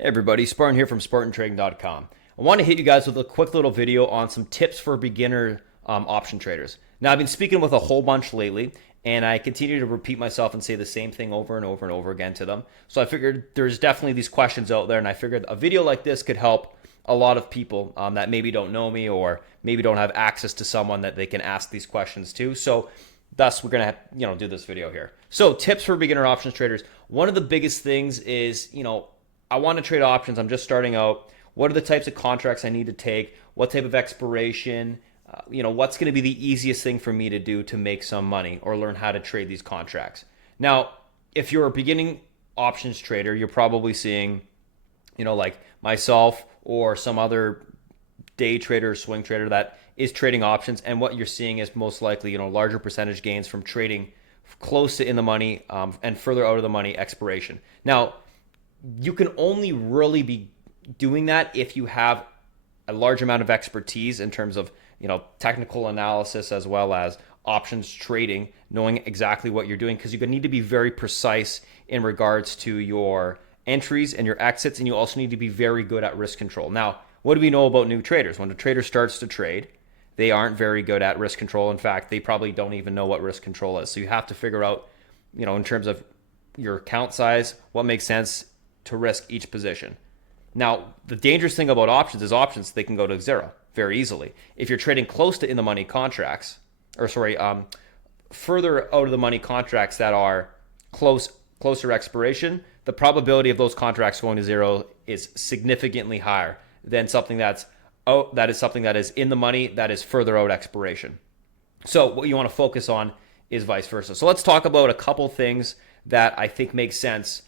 Hey everybody, Spartan here from SpartanTrading.com. I want to hit you guys with a quick little video on some tips for beginner option traders. Now, I've been speaking with a whole bunch lately, and I continue to repeat myself and say the same thing over and over and over again to them. So I figured there's definitely these questions out there, and I figured a video like this could help a lot of people that maybe don't know me or maybe don't have access to someone that they can ask these questions to. So thus, we're gonna do this video here. So tips for beginner options traders. One of the biggest things is I want to trade options. I'm just starting out. What are the types of contracts I need to take? What type of expiration? What's going to be the easiest thing for me to do to make some money or learn how to trade these contracts? Now, if you're a beginning options trader, you're probably seeing, like myself or some other day trader or swing trader that is trading options. And what you're seeing is most likely, larger percentage gains from trading close to in the money and further out of the money expiration. Now, you can only really be doing that if you have a large amount of expertise in terms of technical analysis as well as options trading, knowing exactly what you're doing, because you're going to need to be very precise in regards to your entries and your exits, and you also need to be very good at risk control. Now, what do we know about new traders? When a trader starts to trade, they aren't very good at risk control. In fact, they probably don't even know what risk control is. So you have to figure out, in terms of your account size, what makes sense to risk each position. Now, the dangerous thing about options, they can go to zero very easily. If you're trading close to in the money contracts, further out of the money contracts that are closer expiration, the probability of those contracts going to zero is significantly higher than something that is in the money that is further out expiration. So what you want to focus on is vice versa. So let's talk about a couple things that I think make sense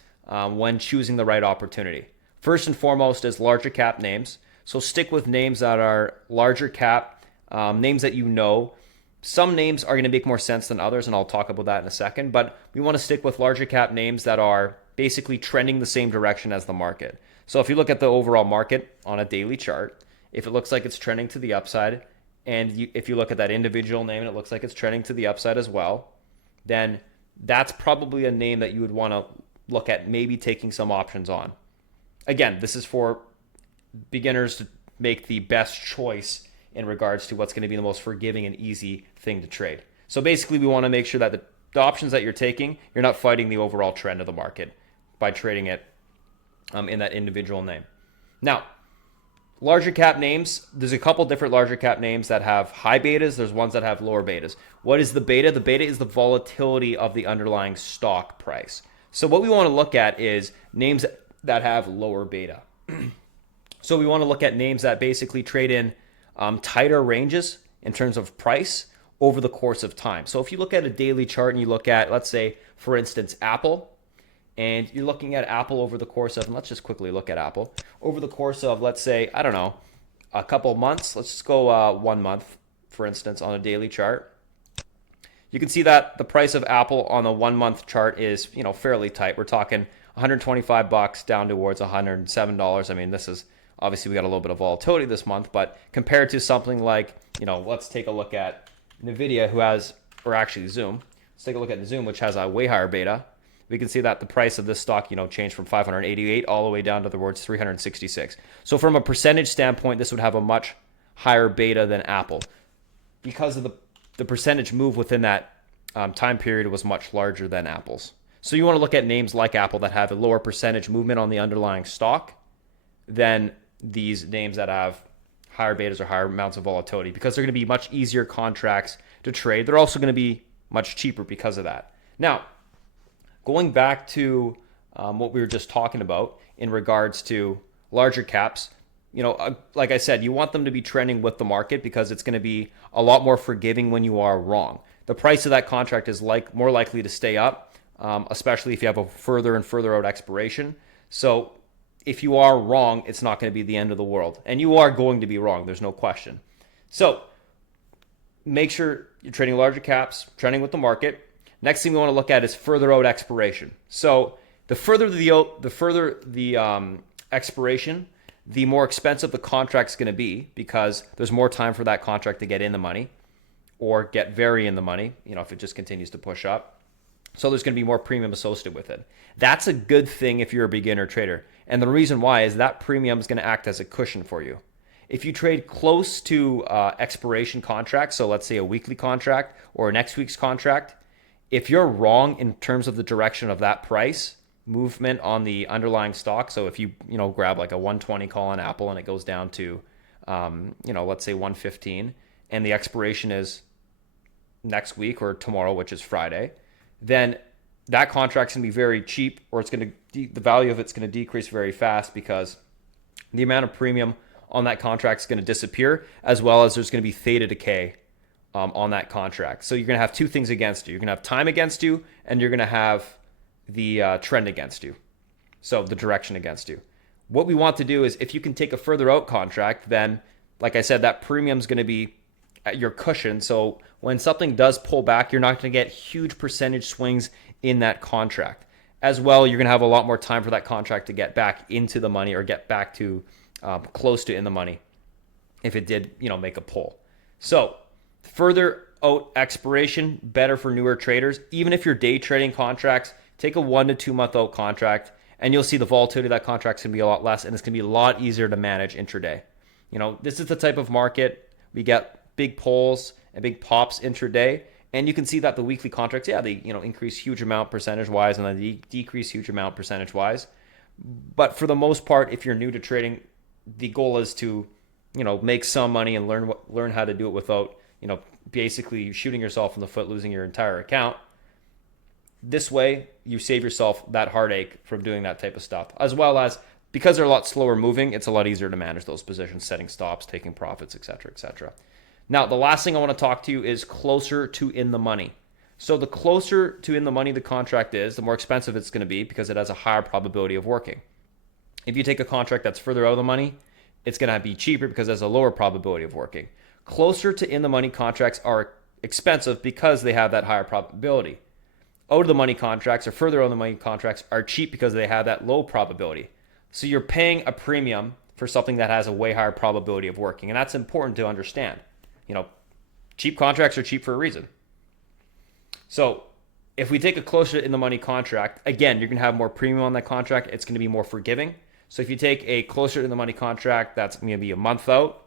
when choosing the right opportunity. First and foremost is larger cap names. So stick with names that are larger cap, names that you know. Some names are going to make more sense than others, and I'll talk about that in a second. But we want to stick with larger cap names that are basically trending the same direction as the market. So if you look at the overall market on a daily chart, if it looks like it's trending to the upside, and if you look at that individual name and it looks like it's trending to the upside as well, then that's probably a name that you would want to look at maybe taking some options on. Again, this is for beginners to make the best choice in regards to what's going to be the most forgiving and easy thing to trade. So basically, we want to make sure that the options that you're taking, you're not fighting the overall trend of the market by trading it in that individual name. Now, larger cap names, there's a couple different larger cap names that have high betas. There's ones that have lower betas. What is the beta? The beta is the volatility of the underlying stock price. So what we want to look at is names that have lower beta. So we want to look at names that basically trade in tighter ranges in terms of price over the course of time. So if you look at a daily chart and you look at, let's say, for instance, Apple, and you're looking at Apple over the course of, and let's just quickly look at Apple, over the course of, let's say, I don't know, a couple months. Let's just go 1 month, for instance, on a daily chart. You can see that the price of Apple on the 1 month chart is, fairly tight. We're talking $125 down towards $107. I mean, this is obviously we got a little bit of volatility this month, but compared to something like, let's take a look at Nvidia, Zoom. Let's take a look at Zoom, which has a way higher beta. We can see that the price of this stock, changed from 588 all the way down to the words 366. So from a percentage standpoint, this would have a much higher beta than Apple because of the percentage move within that time period was much larger than Apple's. So you want to look at names like Apple that have a lower percentage movement on the underlying stock than these names that have higher betas or higher amounts of volatility, because they're going to be much easier contracts to trade. They're also going to be much cheaper because of that. Now, going back to what we were just talking about in regards to larger caps, like I said, you want them to be trending with the market because it's going to be a lot more forgiving when you are wrong. The price of that contract is more likely to stay up, especially if you have a further and further out expiration. So if you are wrong, it's not going to be the end of the world. And you are going to be wrong. There's no question. So make sure you're trading larger caps, trending with the market. Next thing we want to look at is further out expiration. So the further the expiration, the more expensive the contract's going to be, because there's more time for that contract to get in the money or get very in the money, if it just continues to push up. So there's going to be more premium associated with it. That's a good thing if you're a beginner trader. And the reason why is that premium is going to act as a cushion for you. If you trade close to expiration contracts, so let's say a weekly contract or next week's contract, if you're wrong in terms of the direction of that price movement on the underlying stock, so if you grab like a 120 call on Apple and it goes down to let's say 115, and the expiration is next week or tomorrow, which is Friday, then that contract's going to be very cheap, or the value of it's going to decrease very fast because the amount of premium on that contract is going to disappear, as well as there's going to be theta decay on that contract. So you're going to have two things against you. You're going to have time against you, and you're going to have the trend against you. So the direction against you. What we want to do is, if you can take a further out contract, then, like I said, that premium is going to be at your cushion. So when something does pull back, you're not going to get huge percentage swings in that contract. As well, you're going to have a lot more time for that contract to get back into the money, or get back to close to in the money if it did, make a pull. So further out expiration, better for newer traders. Even if you're day trading contracts, take a 1 to 2 month out contract, and you'll see the volatility of that contract's going to be a lot less, and it's going to be a lot easier to manage intraday. This is the type of market we get big pulls and big pops intraday, and you can see that the weekly contracts, they increase huge amount percentage-wise, and then they decrease huge amount percentage-wise. But for the most part, if you're new to trading, the goal is to, make some money and learn how to do it without, basically shooting yourself in the foot, losing your entire account. This way, you save yourself that heartache from doing that type of stuff, as well as, because they're a lot slower moving, it's a lot easier to manage those positions, setting stops, taking profits, etc., etc. Now, the last thing I want to talk to you is closer to in the money. So the closer to in the money the contract is, the more expensive it's going to be, because it has a higher probability of working. If you take a contract that's further out of the money, it's going to be cheaper because it has a lower probability of working. Closer to in the money contracts are expensive because they have that higher probability. Out of the money contracts, or further out of the money contracts, are cheap because they have that low probability. So you're paying a premium for something that has a way higher probability of working. And that's important to understand. Cheap contracts are cheap for a reason. So if we take a closer in the money contract, again, you're going to have more premium on that contract. It's going to be more forgiving. So if you take a closer in the money contract that's going to be a month out,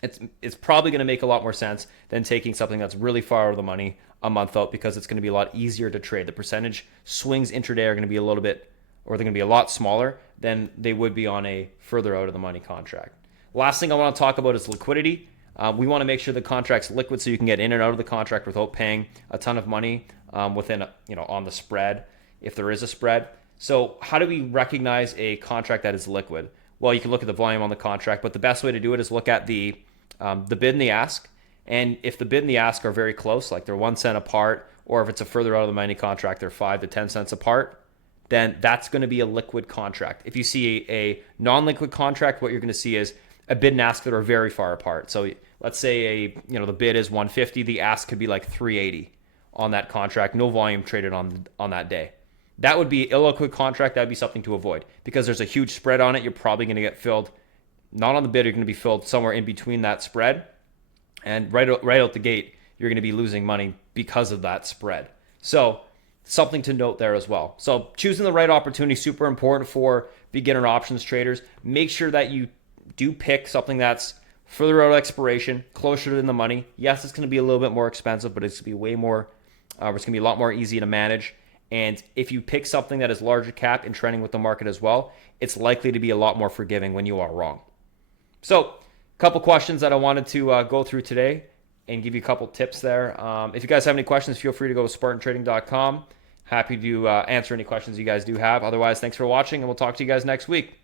it's probably going to make a lot more sense than taking something that's really far out of the money a month out, because it's going to be a lot easier to trade. The percentage swings intraday are going to be they're going to be a lot smaller than they would be on a further out of the money contract. Last thing I want to talk about is liquidity. We want to make sure the contract's liquid so you can get in and out of the contract without paying a ton of money within, on the spread, if there is a spread. So how do we recognize a contract that is liquid? Well, you can look at the volume on the contract, but the best way to do it is look at the bid and the ask. And if the bid and the ask are very close, like they're 1 cent apart, or if it's a further out of the money contract, they're 5 to 10 cents apart, then that's going to be a liquid contract. If you see a non-liquid contract, what you're going to see is a bid and ask that are very far apart. So let's say the bid is 150, the ask could be like 380 on that contract, no volume traded on that day. That would be illiquid contract. That would be something to avoid, because there's a huge spread on it. You're probably going to get filled, not on the bid, you're going to be filled somewhere in between that spread. And right out the gate, you're going to be losing money because of that spread. So something to note there as well. So choosing the right opportunity is super important for beginner options traders. Make sure that you do pick something that's further out of expiration, closer to the money. Yes, it's going to be a little bit more expensive, but it's going to be way more, it's going to be a lot more easy to manage. And if you pick something that is larger cap and trending with the market as well, it's likely to be a lot more forgiving when you are wrong. So a couple questions that I wanted to go through today and give you a couple tips there. If you guys have any questions, feel free to go to SpartanTrading.com. Happy to answer any questions you guys do have. Otherwise, thanks for watching, and we'll talk to you guys next week.